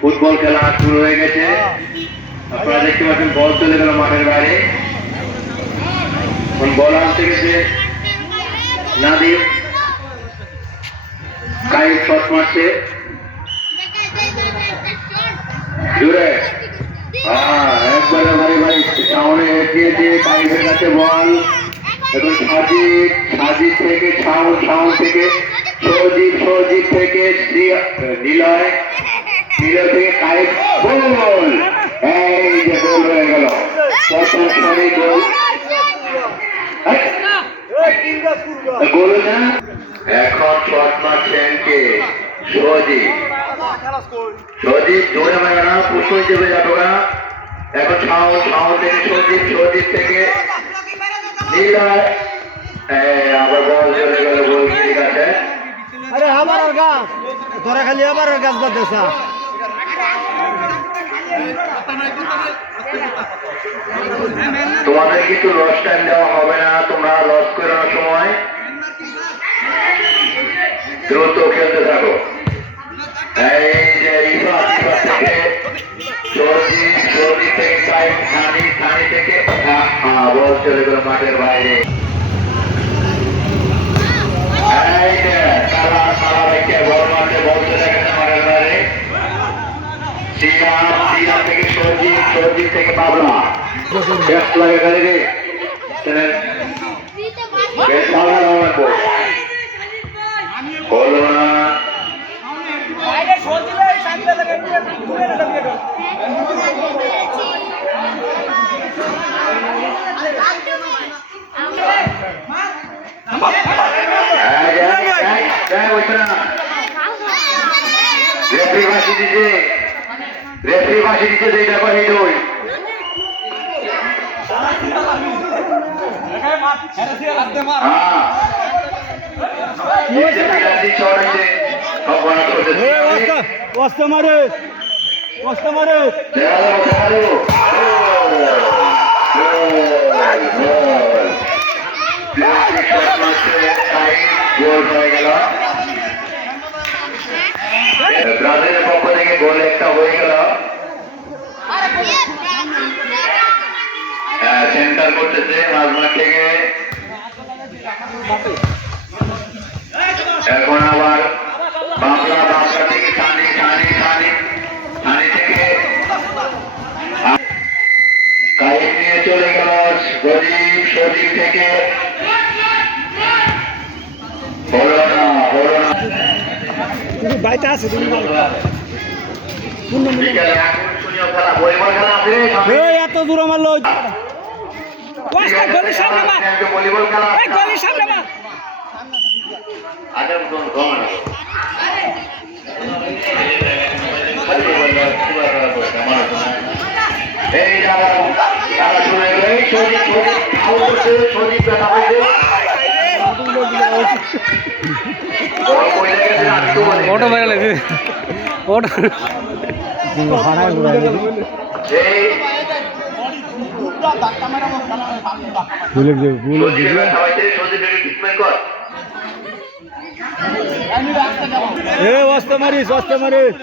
Football খেলা শুরু হয়ে গেছে। আপনারা দেখতে পাচ্ছেন বল চলে গেল মাঠের বাইরে। বল আনতে গেছে। নাদিম। কাইল শট মারছে। জুড়ে একবারে কাছে বল। এখন সাজিদ সাজিদ থেকে ছাউন ছাউন থেকে সৌজিৎ থেকে নিলয়। নিলয় থেকে কাইল, গোল! এই যে গোল হয়ে গেল। প্রথম সারি গোল এই, এই তিনটা শুরু গোল না এখন শট মারছেন কে সজিৎ খেলা স্কোর সজিৎ দৌড়ে মারে না পুষ্প হিসেবে যাব না এখন ছাও ছাও থেকে সজিৎ সজিৎ থেকে নিলয় আবার বল চলে গেল ঠিক আছে। আরে আমার আর গাছ। তোরা খালি আমার আর গাছ বাদ দেছা তোমাদের কিন্তু লস টাইম দেওয়া হবে না তোমরা লস করে না সময়। দ্রুত খেলতে থাকো। এই যে রিফা রিফা থেকে সর্দি থেকে পাইপ থানি থানি থেকে বল চলে গেল মাঠের বাইরে। থেকে সর্দি সর্দি থেকে বাবলা বেশ লাগে বেশ ভালো লাগবো হলো না রেফরি বাসি দিছে রেফরি বাসি দিছে যে এটা কই সাইড গোল হয়ে গেল ব্রাজিলের পক্ষ থেকে গোল একটা হয়ে গেল সেন্টার করতেছে মাঝমাঠ থেকে। এখন আবার বাংলা বাংলা থেকে ছানি ছানি ছানি ছানি থেকে। কাহিনী নিয়ে চলে গেল গরিব সজীব থেকে। হলো না হলো না বাইতে আছে এত দূর মারলো। ওস্তাদ, গলির সামনে গলির এই যারা শুনে এই আউট ব্যথা ফটো এই ভুলে যাবে ভুলে ট্রিটমেন্ট এ ওস্তা মারিস ওস্তা মারিস।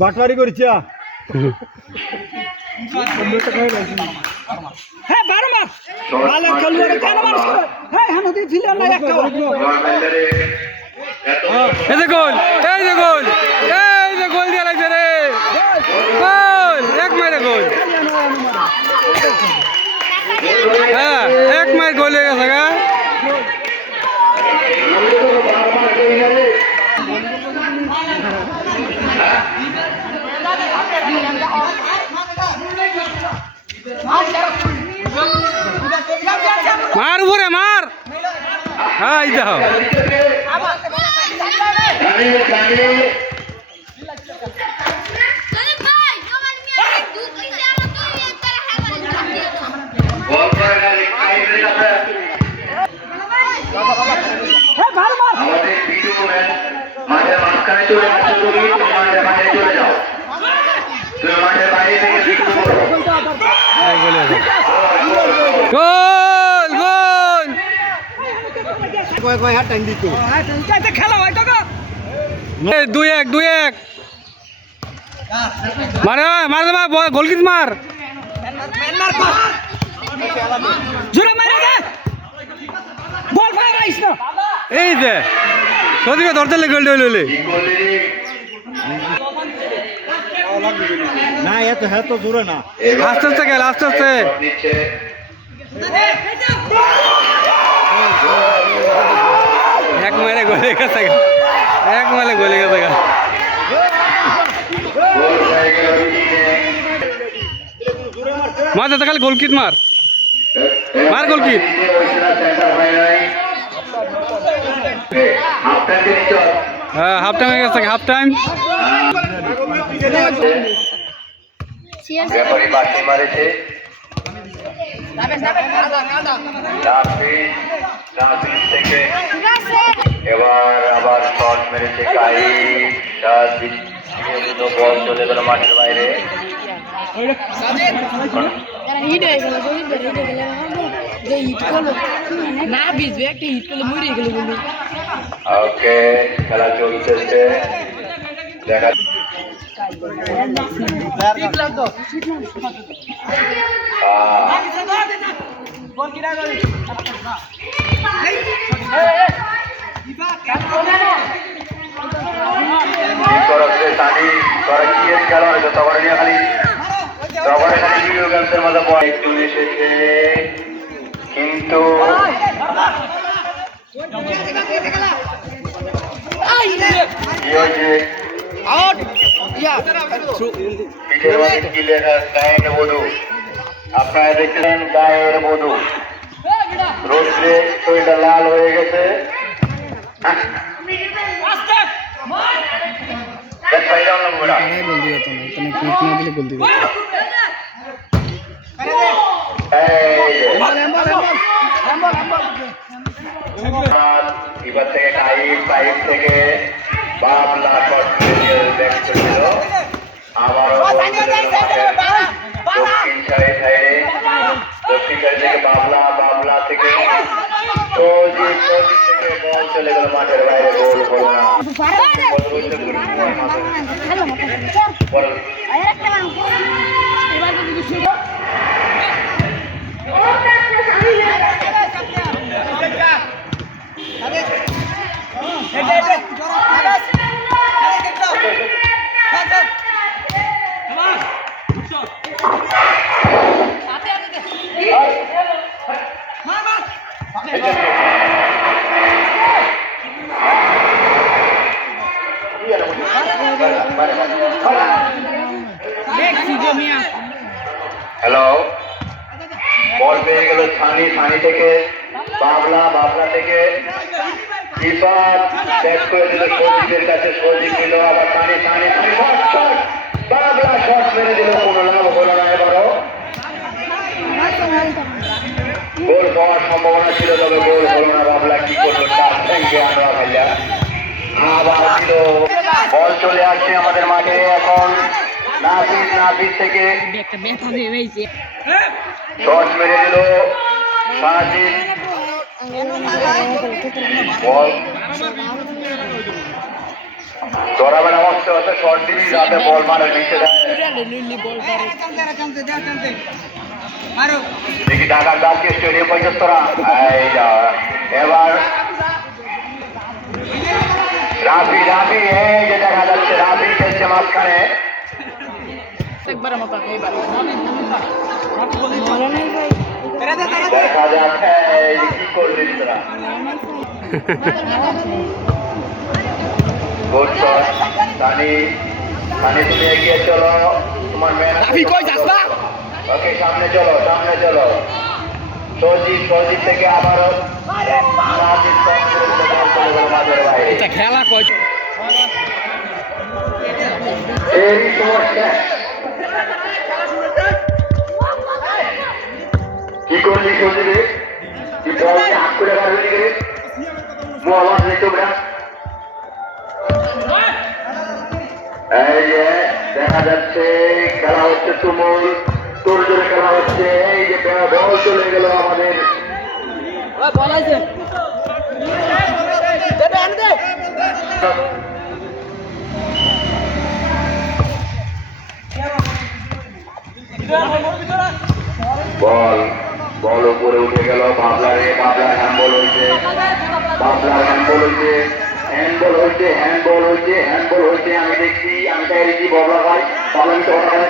বাটবারি করেছি হ্যাঁ ভালো খেলবে কেন বাংলা। হ্যাঁ হ্যাঁ নদী ছিল না একটা। এই যে গোল এই যে গোল এই যে গোল দিয়ে লাগছে রে। গোল এক মাইরে গোল। হ্যাঁ এক মাইর গোল হয়ে গেছে গা। মার উপরে মার। হ্যাঁ এই দেখো রানী রানী বল করে রানী কাইফের কাছে হ্যাঁ ভালো মার আমাদের বিটু ম্যাচ মাঠের মাঝখানে চলে আসছে তুমি তুমি মাঠের বাইরে চলে যাও তুমি মাঠের বাইরে থেকে বিটু করো এই গোল আছে। গোল গোল কয় কয় টাইম দিত খেলা হয় তো দুই এক দুই এক মারে মারে মার গোল কিট মার জোরে মারে দে বল ফায়ার আইস না এই যে সদিকে ধরতে লেগে গোল লইলে না এত হ্যাঁ তো জোরে না আস্তে আস্তে খেল, আস্তে আস্তে। নিচ্ছে এক মাইলে গোলে গেছে গা। এক মাইলে গোলে গেছে গা। গোল হয়ে গেল তিনে মার দাদা খালি গোল কিট মার মার গোল কি? সেন্টার হয় নাই হাফ টাইম দিয়ে নিচ্ছ হ্যাঁ হাফ টাইম হয়ে গেছে হাফ টাইম ব্যাপারী বাসি মারেছে নাফিস নাফিস থেকে এবার আবার শট মেরেছে কাই বল চলে গেল মাঠের বাইরে ওকে খেলা চলতেছে দেখা একটু এসেছে কিন্তু পিঠের মধ্যে কি লেখা গায়ের বধূ আপনারা দেখছিলেন গায়ের বধূ রোদ্রে শরীরটা লাল হয়ে গেছে। এবার টাইপ টাইপ থেকে বাবলা ব্যাক সম্ভাবনা ছিল তবে গোল হলো না বাবলা কি করল আনোয়া ভাইয়া আবার দিল বল চলে আসছে আমাদের মাঠে এখন নাফিস নাফিস থেকে শট মেরে দিল সাজিদ বল না অস্তে দিবি যাতে বল মারে নিচে দেয় দেখি ঢাকার জাতীয় স্টেডিয়াম পর্যন্ত তোরা এবার রাফি রাফি এই যে দেখা যাচ্ছে রাফি খেলছে মাঝখানে। একবার মতো এবার দেখা যাচ্ছে কি করলি তোরা গোল শট সানি সানি তুমি এগিয়ে চলো তোমার রাফি কই যাস না? ওকে সামনে চলো সামনে চলো। সজিব সজিব থেকে আবারও এটা খেলা কয় এই সমস্যা কি করলি তুই বলকে হাত করে পারবি রে নেই তোমরা এই যে দেখা যাচ্ছে খেলা হচ্ছে তুমুল। তোর জন্য খেলা হচ্ছে। এই যে বল চলে গেল আমাদের। বল বল উপরে উঠে গেল। বাবলা রে বাবলার হ্যান্ডবল হয়েছে। বাবলার হ্যান্ডবল হয়েছে। হ্যান্ডবল হয়েছে হ্যান্ডবল হয়েছে হ্যান্ডবল হয়েছে। আমি দেখছি আমি তাই দেখছি বাবলা ভাই। হয় কার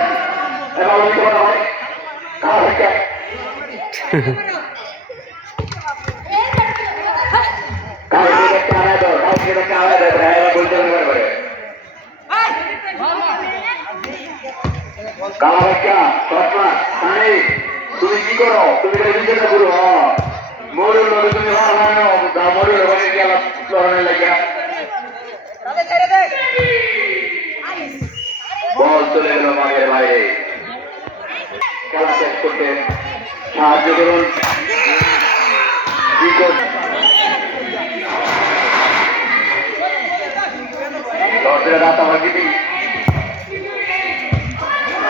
তুমি কি করো তুমি বিজেতা করো হ্যাঁ লোক তুমি হার মানো মরুর ওখানে গেল লাগিয়া বল চলে গেল মাঠের বাইরে খেলা শেষ করতে সাহায্য করুন।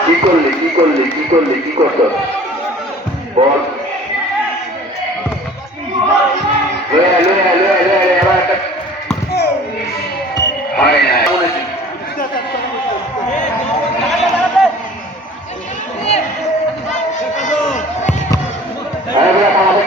কি করলি কি করলি কি করলি, কি করছ বল। হয় মনে হচ্ছে। আরে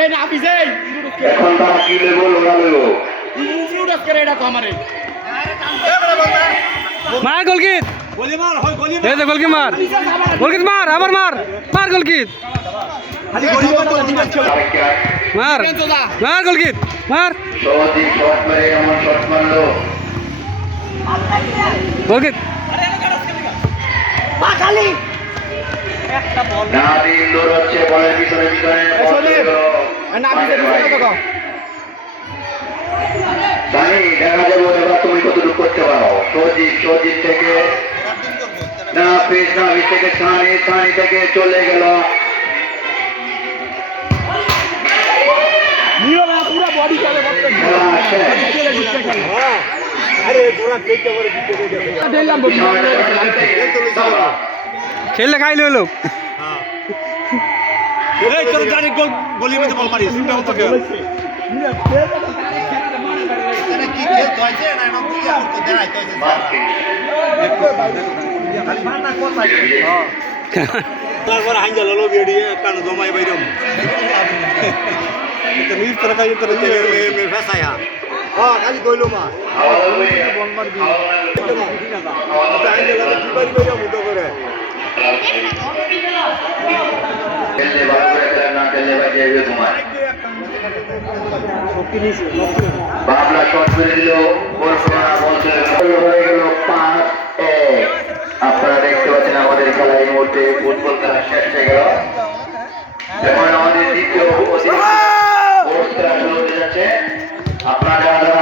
এই না পিছে এখন তারা কি লেবো লোড়া লেবো? উড়াস করে এটা তো আমারে মার গোলকিট এই যে গোলকি মার। গোলকিট মার আবার মার। মার গোলকিট মার। মার গোলকিট মার। সহজিৎ শট মেরে এমন শট মারলো গোলকিট নাদিম দৌড়াচ্ছে বলের পিছনে পিছনে বল চলে গেল মাঠের বাইরে। সানি দেখা যাব এবার তুমি কতটুকু করতে পারো। সজিত সজিত থেকে না পেশ থেকে সানি সানি থেকে চলে গেল। খেলা খেললে খাইলে হলো তারপর হাইজা ললো বিড়ি কান জমাই বাইরম এটা নিজ তরকা ইয়ে করে মে মে ফেসায়া হ্যাঁ খালি কইলো মা বল মারবি আচ্ছা হাইজা ললো কি বাড়ি বাইরম উদো করে খেললে ভালো করে খেলেন না খেললে বাইরে হয়ে ঘুমায়। বাবলা শট করে দিল হয়ে গেল। পাঁচ এক। আপনারা দেখতে পাচ্ছেন আমাদের খেলা এই মুহূর্তে ফুটবল খেলা শেষ হয়ে গেল। এখন আমাদের দ্বিতীয় অতিরিক্ত খেলা শুরু হতে যাচ্ছে। আপনারা যারা